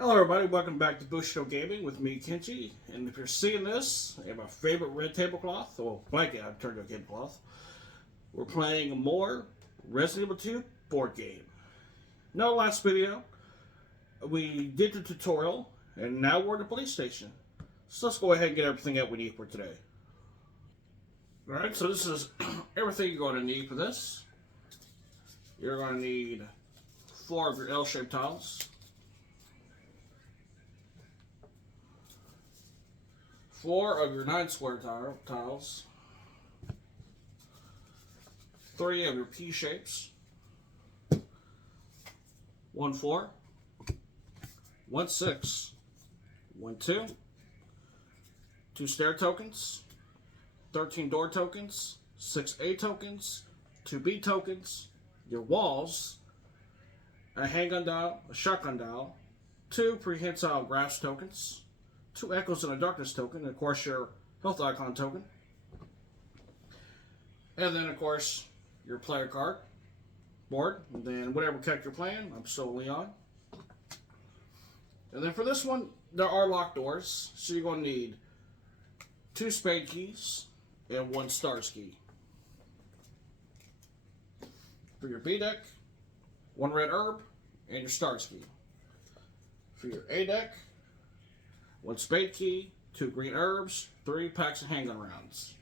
Hello everybody, welcome back to Bushido Gaming with me, Kenji. And if you're seeing this, I have my favorite red tablecloth, or blanket I've turned to a tablecloth. We're playing more Resident Evil 2 board game. No, last video, we did the tutorial, and now we're at the police station. So let's go ahead and get everything that we need for today. Alright, so this is everything you're going to need for this. You're going to need 4 of your L-shaped tiles. 4 of your 9 square tiles, 3 of your P shapes, 1 4, 1 6, 1 2, 2 stair tokens, 13 door tokens, 6 A tokens, 2 B tokens, your walls, a handgun dial, a shotgun dial, 2 prehensile grass tokens, 2 Echoes in the Darkness token, and of course your health icon token. And then of course your player card board, and then whatever character you're playing. I'm still Leon. And then for this one, there are locked doors, so you're going to need 2 spade keys and 1 s.t.a.r.s key. For your B deck, 1 red herb and your s.t.a.r.s key. For your A deck, 1 spade key, 2 green herbs, 3 packs of handgun rounds.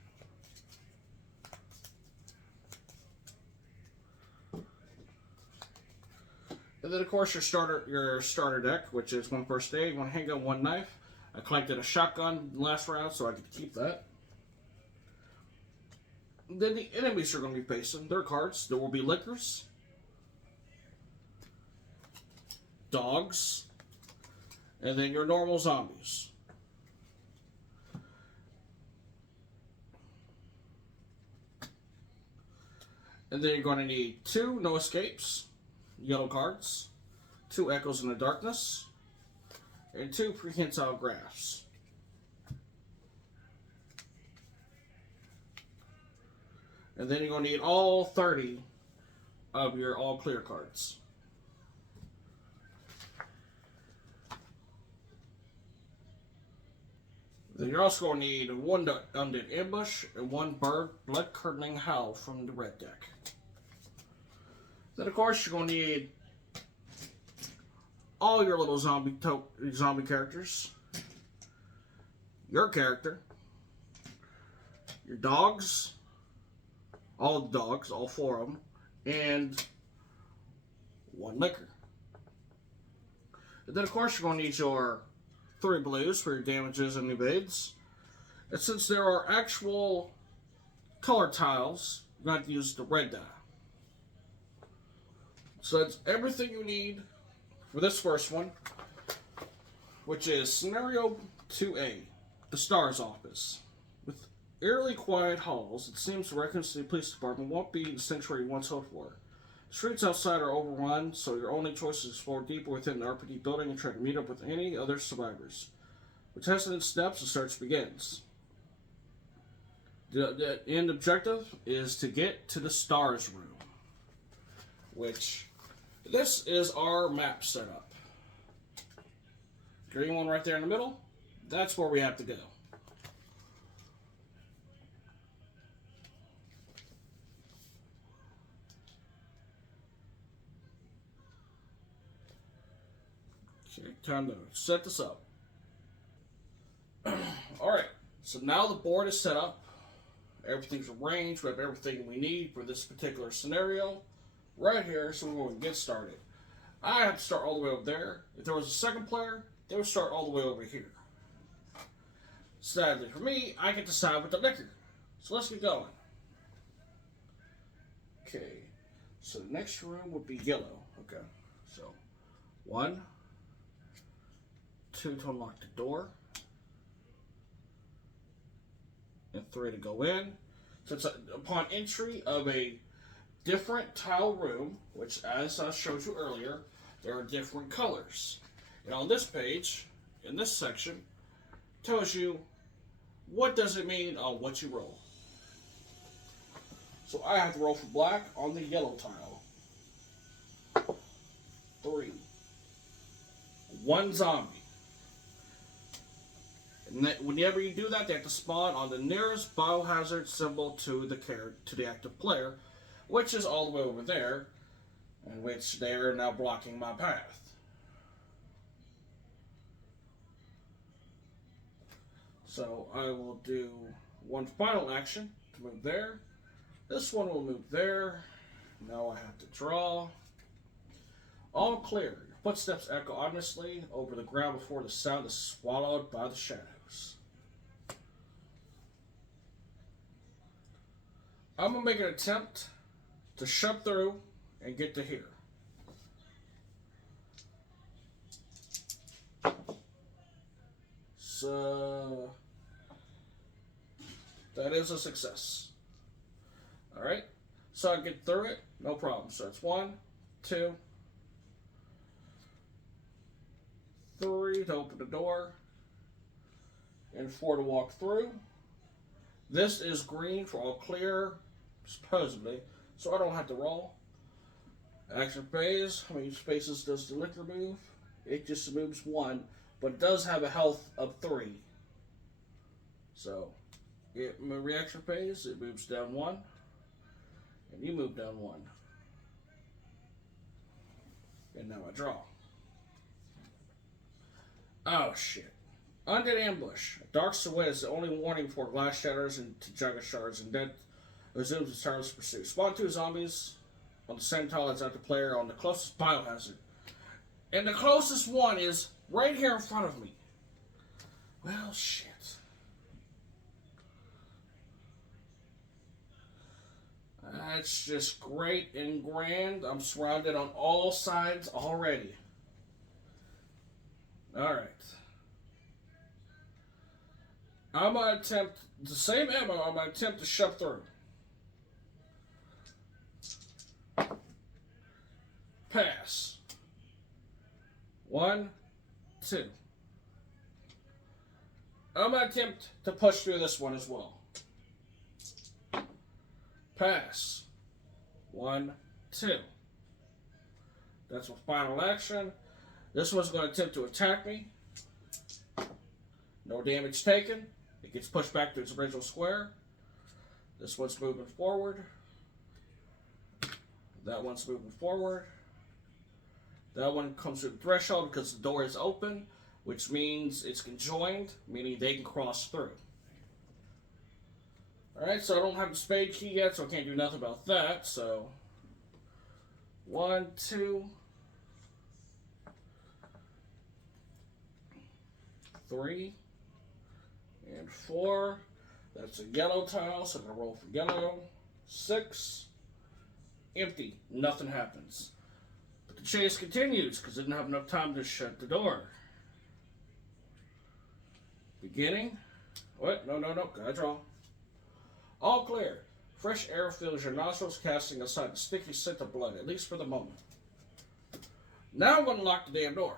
And then of course your starter deck, which is 1 first aid, 1 handgun, 1 knife. I collected a shotgun last round, so I could keep that. And then the enemies are going to be facing their cards. There will be lickers, dogs, and then your normal zombies. And then you're going to need 2 no escapes, yellow cards, 2 Echoes in the Darkness, and 2 prehensile graphs. And then you're going to need all 30 of your all clear cards. Then you're also going to need 1 undead ambush and 1 blood curdling howl from the red deck. Then of course you're going to need all your little zombie characters, your character, your dogs, all the dogs, all 4 of them, and 1 liquor. And then of course you're going to need your 3 blues for your damages and evades. And since there are actual color tiles, you're going to have to use the red die. So that's everything you need for this first one, which is Scenario 2A, the S.t.a.r.s office. With eerily quiet halls, it seems the Raccoon City Police Department won't be the sanctuary you once hoped for. The streets outside are overrun, so your only choice is to explore deeper within the RPD building and try to meet up with any other survivors. With hesitant steps, the search begins. The end objective is to get to the S.t.a.r.s room, which this is our map setup. Green one right there in the middle, that's where we have to go. Okay, time to set this up. Alright, so now the board is set up. Everything's arranged. We have everything we need for this particular scenario right here, so we're going to get started. I have to start all the way over there. If there was a second player, they would start all the way over here. Sadly for me, I get to side with the liquor. So let's get going. Okay, so the next room would be yellow. Okay, so 1, 2 to unlock the door, and 3 to go in. So it's upon entry of a different tile room, which as I showed you earlier, there are different colors. And on this page, in this section, tells you what does it mean on what you roll. So I have to roll for black on the yellow tile. 3, one zombie. And whenever you do that, they have to spawn on the nearest biohazard symbol to the active player, which is all the way over there, in which they are now blocking my path. So I will do one final action to move there. This one will move there. Now I have to draw. All clear. Your footsteps echo ominously over the ground before the sound is swallowed by the shadows. I'm going to make an attempt to shove through and get to here. So that is a success. Alright, so I get through it, no problem. So it's 1, 2, 3 to open the door, and 4 to walk through. This is green for all clear, supposedly, so I don't have to roll. Action phase, how many spaces does the liquor move? It just moves 1, but it does have a health of 3. So, reaction phase, it moves down 1, and you move down 1. And now I draw. Oh shit. Undead ambush. A dark silhouette is the only warning before glass shatters into Jugger shards and dead resumes its tireless pursuit. Spawn 2 zombies on the same tile as the player on the closest biohazard. And the closest one is right here in front of me. Well, shit. That's just great and grand. I'm surrounded on all sides already. Alright. I'm going to attempt the same ammo. I'm going to attempt to shove through. Pass. 1, 2. I'm going to attempt to push through this one as well. Pass. 1, 2. That's my final action. This one's going to attempt to attack me. No damage taken. It gets pushed back to its original square. This one's moving forward. That one's moving forward. That one comes through the threshold because the door is open, which means it's conjoined, meaning they can cross through. Alright, so I don't have the spade key yet, so I can't do nothing about that. So, 1, 2, 3, and 4. That's a yellow tile, so I'm going to roll for yellow. 6. Empty. Nothing happens. But the chase continues because I didn't have enough time to shut the door. Beginning. What? No. Gotta draw. All clear. Fresh air fills your nostrils, casting aside the sticky scent of blood, at least for the moment. Now I'm going to lock the damn door.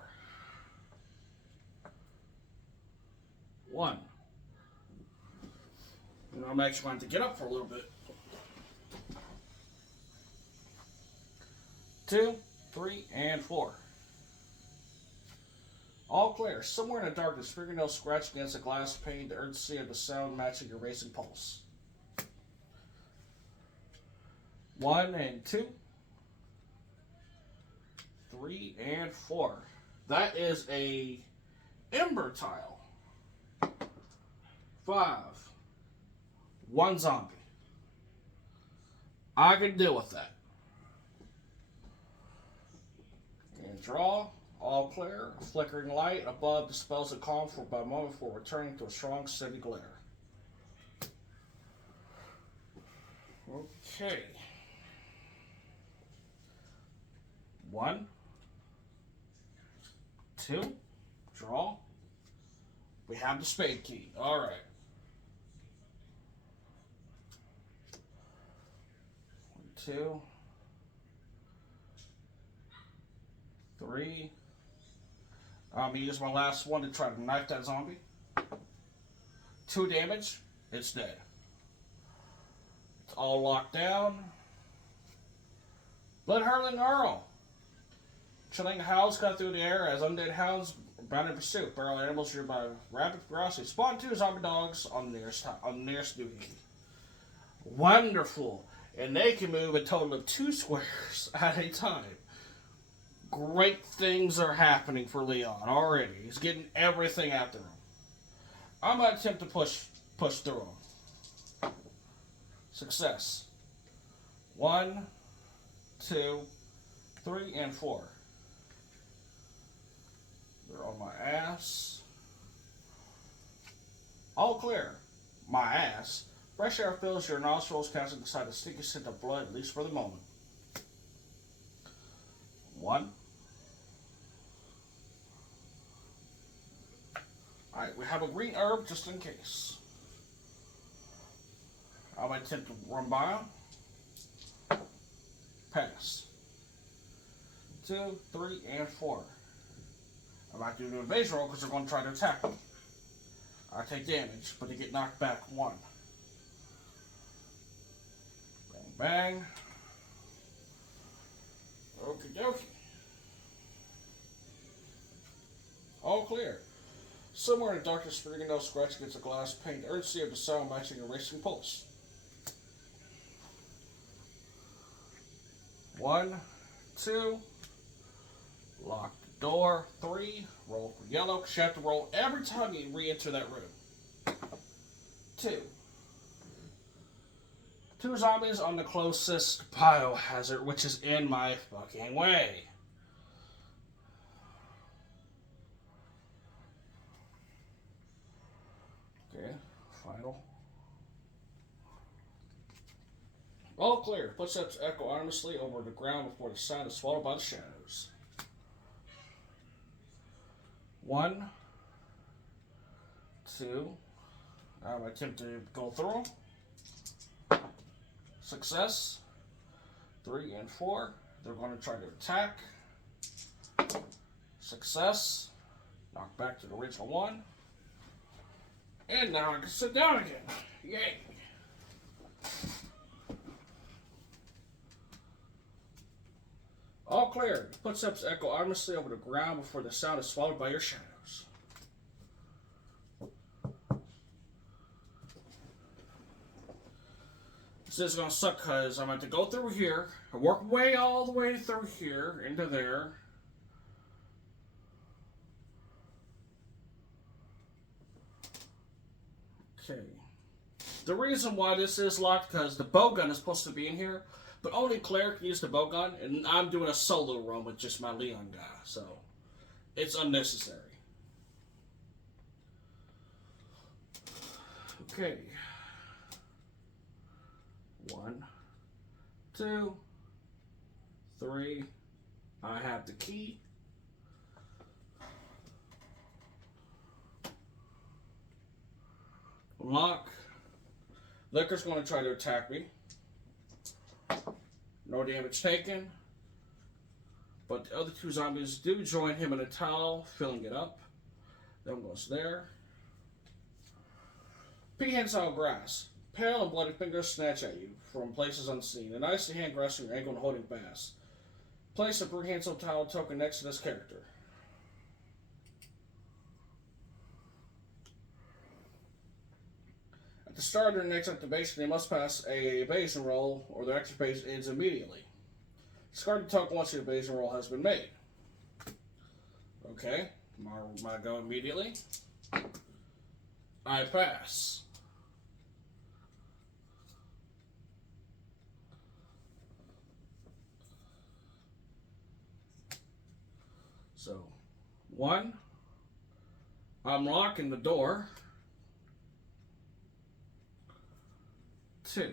1. And I'm actually going to get up for a little bit. 2, 3, and 4. All clear. Somewhere in the darkness, fingernails scratch against a glass pane, the urgency of the sound matching your racing pulse. 1 and 2. 3 and 4. That is a ember tile. 5. 1 zombie. I can deal with that. And draw. All clear. A flickering light above dispels the calm for about a moment before returning to a strong, steady glare. Okay. 1, 2, draw. We have the spade key. All right. 1, 2, 3. I'm going to use my last one to try to knife that zombie. 2 damage. It's dead. It's all locked down. Blood Hurling Earl. Chilling howls cut through the air as undead hounds bound in pursuit. Barrel animals driven by rapid ferocity. Spawn 2 zombie dogs on the nearest duty. Wonderful. And they can move a total of 2 squares at a time. Great things are happening for Leon already. He's getting everything after him. I'm going to attempt to push through him. Success. 1, 2, 3, and 4. They're on my ass. All clear. My ass. Fresh air fills your nostrils, casting aside a sticky scent of blood, at least for the moment. 1. Alright, we have a green herb just in case. I might attempt to run by him. Pass. 2, 3, and 4. I might do an invasion roll because they're going to try to attack me. I take damage, but they get knocked back 1. Bang, bang. Okie dokie. All clear. Somewhere in the darkness, fingernail scratch against the glass pane, the urgency of the sound matching a racing pulse. 1, 2. Lock the door. 3. Roll for yellow, because you have to roll every time you re-enter that room. 2. 2 zombies on the closest biohazard, which is in my fucking way. Okay, final. All clear. Footsteps echo ominously over the ground before the sound is swallowed by the shadows. 1, 2. I attempt to go through them. Success. 3 and 4. They're going to try to attack. Success. Knock back to the original 1. And now I can sit down again. Yay. All clear. Footsteps echo ominously over the ground before the sound is swallowed by your shadows. This is going to suck because I'm going to go through here, work way all the way through here, into there. Okay. The reason why this is locked because the bow gun is supposed to be in here, but only Claire can use the bow gun, and I'm doing a solo run with just my Leon guy, so it's unnecessary. Okay. 1, 2, 3. I have the key. Unlock. Liquor's going to try to attack me. No damage taken. But the other 2 zombies do join him in a towel, filling it up. Then goes there. Pea hands on grass. Pale and bloody fingers snatch at you from places unseen. An icy hand grasping your ankle and holding fast. Place a prehensile towel token next to this character. At the start of their next activation, they must pass a evasion roll, or their activation ends immediately. Discard the token once the evasion roll has been made. Okay, I go immediately. I pass. So, 1, I'm locking the door. 2,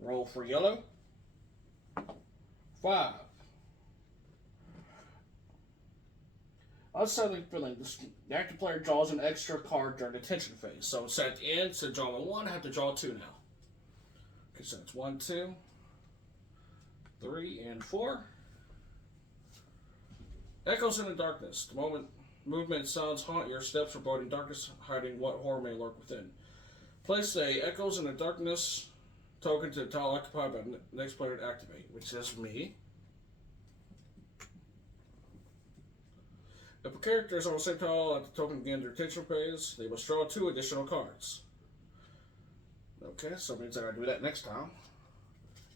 roll for yellow. 5. Suddenly feeling the active player draws an extra card during the tension phase. So instead at the end, instead of drawing 1, I have to draw 2 now. Okay, so it's 1, 2, 3, and 4. Echoes in the darkness. The movement and sounds haunt your steps, foreboding darkness, hiding what horror may lurk within. Place a Echoes in the Darkness token to the tile occupied by the next player to activate, which is me. If a character is on the same tile at the token begins their attention phase, they must draw 2 additional cards. Okay, so it means I gotta do that next time.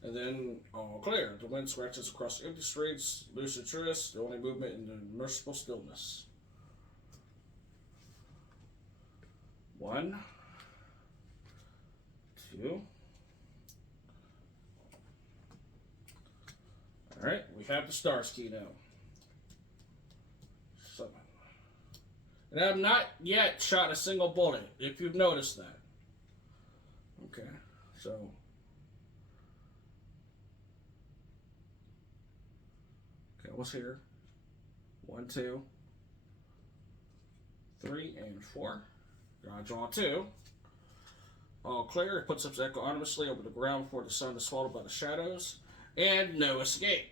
And then all clear. The wind scratches across empty streets, lose s.t.a.r.s, the only movement in the merciful stillness. 1, 2. Alright, we have the S.t.a.r.s key now. 7. And I have not yet shot a single bullet, if you've noticed that. Okay, so. Okay, what's here? 1, 2, 3, and 4. Gotta draw 2. All clear. It puts up echo ominously over the ground before the sun is swallowed by the shadows. And no escape.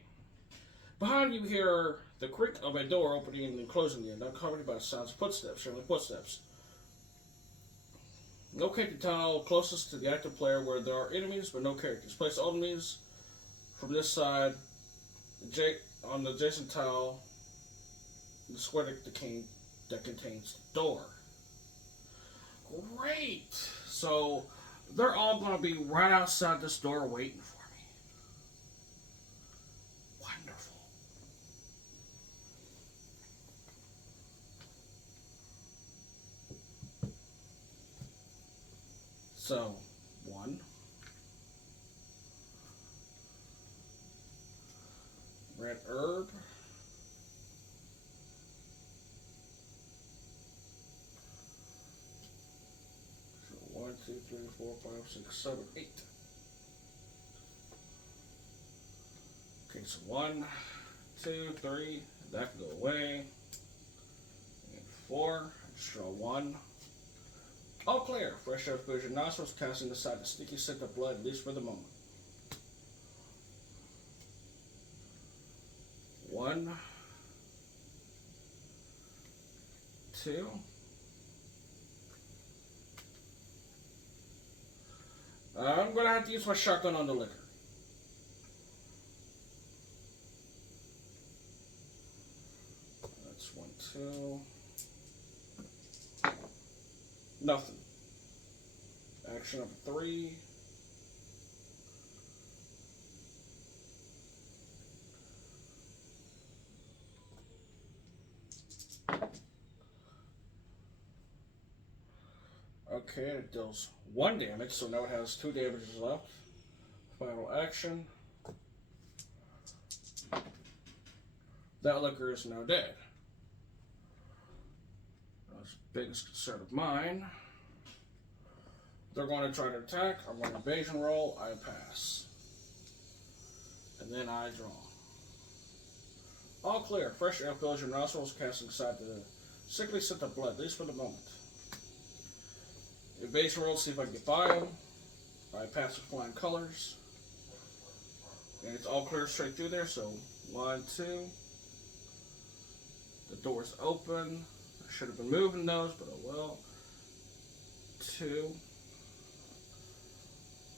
Behind you hear the creak of a door opening and closing again, accompanied by the sounds of footsteps, showing footsteps. Locate the tile closest to the active player where there are enemies but no characters. Place all enemies from this side on the adjacent tile in the square that contains the door. Great! So they're all going to be right outside this door waiting for me. Wonderful. So, 1. Red herb. So 1, 2, 3, 4, 5, 6, 7, 8. Okay, so 1, 2, 3. That can go away. And 4. Just draw 1. All clear. Fresh air fills your nostrils, casting aside the sticky scent of blood, at least for the moment. 1, 2. I'm going to have to use my shotgun on the liquor. That's 1, 2. Nothing. Action number 3. Okay, it deals 1 damage, so now it has 2 damages left. Final action. That liquor is now dead. That's the biggest concern of mine. They're going to try to attack. I'm going to evasion roll. I pass. And then I draw. All clear. Fresh air fills your nostrils, casting aside the sickly scent of blood, at least for the moment. Evasion roll, see if I can get by them. I pass with flying colors. And it's all clear straight through there, so 1, 2. The door's open. I should have been moving those, but oh well. 2.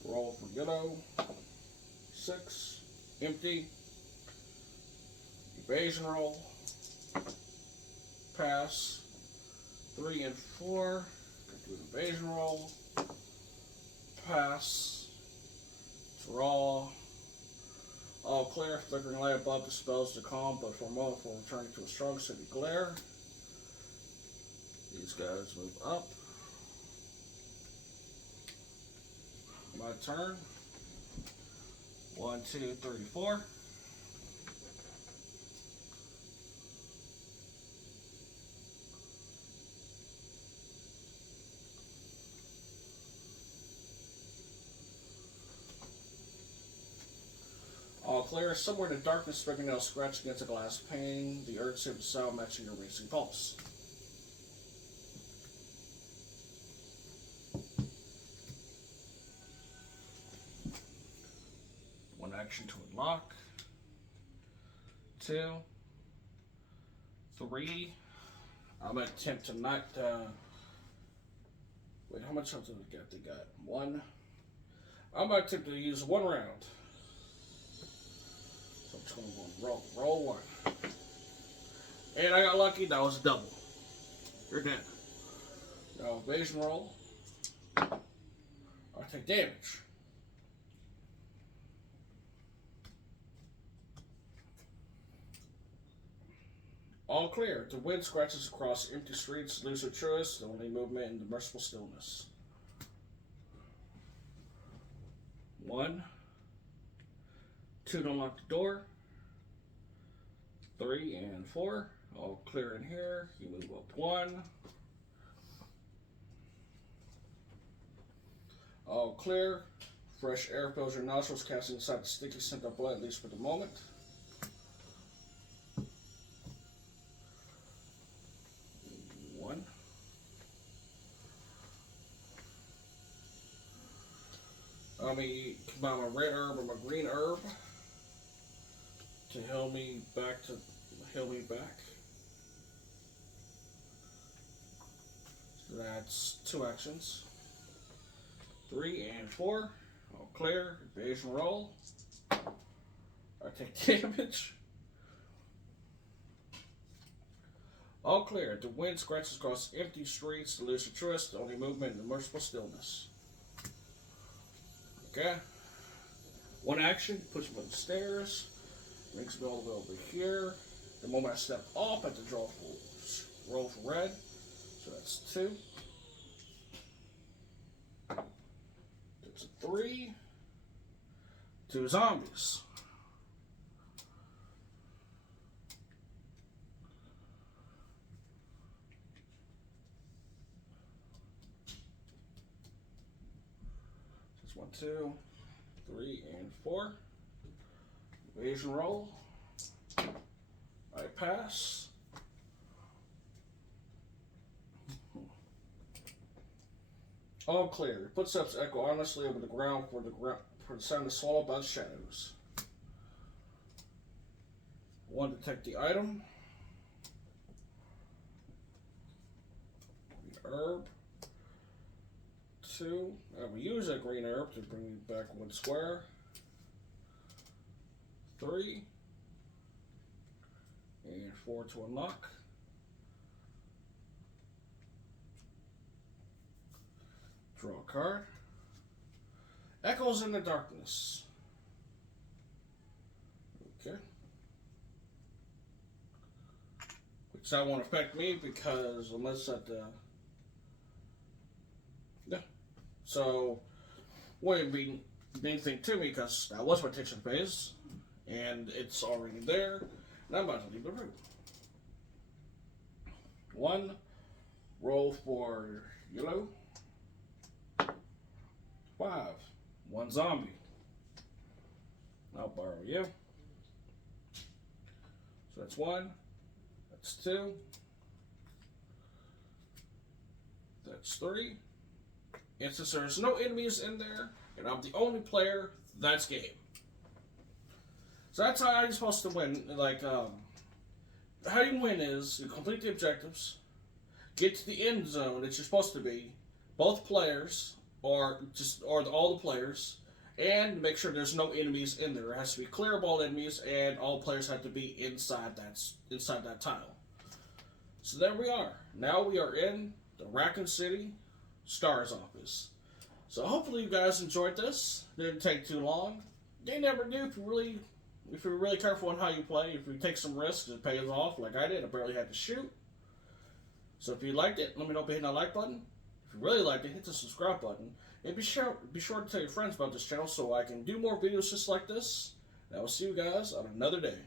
Roll for Ghetto. 6. Empty. Evasion roll. Pass. 3 and 4. Do an evasion roll. Pass. Draw. All clear. Flickering light above dispels the calm, but for a moment before returning to a strong city glare. These guys move up. My turn. 1, 2, 3, 4. All clear. Somewhere in the darkness, fingernails scratch against a glass pane. The urgency of the sound matching your racing pulse. One action to unlock. 2, 3. I'm gonna attempt to not. Wait, how much health do they got? They got 1. I'm gonna attempt to use 1 round. So I'm just gonna go roll 1. And I got lucky, that was a double. You're dead. Now evasion roll. I take damage. All clear. The wind scratches across empty streets, lose a choice, the only movement in the merciful stillness. 1, 2 to unlock the door. 3 and 4. All clear in here. You move up 1. All clear. Fresh air fills your nostrils, casting aside the sticky scent of blood, at least for the moment. 1. Let me combine my red herb and my green herb to heal me back. So that's 2 actions. 3 and 4. All clear. Evasion roll. I take damage. All clear. The wind scratches across empty streets, the lose your trust, the only movement in the merciful stillness. Okay. 1 action, puts me on the stairs, brings me all the way over here. The moment I step off, I have to roll for red. So that's 2. There's a 3. 2 zombies. That's 1, 2, 3, and 4. Evasion roll. I pass. All clear. Footsteps echo honestly over the ground for the sound is swallowed by the shadows. 1, detect the item. Herb. 2. I will use that green herb to bring me back 1 square. 3. And 4 to unlock. Draw a card. Echoes in the darkness. Okay. Which that won't affect me because unless that yeah. So wouldn't be anything to me because that was my protection phase and it's already there. And I'm about to leave the room. 1, roll for yellow. 5, 1 zombie. I'll borrow you. So that's 1. That's 2. That's 3. And since there's no enemies in there, and I'm the only player, that's game. So that's how you're supposed to win. Like, how you win is you complete the objectives, get to the end zone that you're supposed to be, both players, or all the players, and make sure there's no enemies in there. It has to be clear of all enemies, and all players have to be inside that tile. So there we are. Now we are in the Raccoon City S.t.a.r.s office. So hopefully you guys enjoyed this. Didn't take too long. You never do if you're really careful on how you play. If you take some risks, it pays off. Like I did, I barely had to shoot. So if you liked it, let me know by hitting that like button. If you really liked it, hit the subscribe button. And be sure to tell your friends about this channel so I can do more videos just like this. And I will see you guys on another day.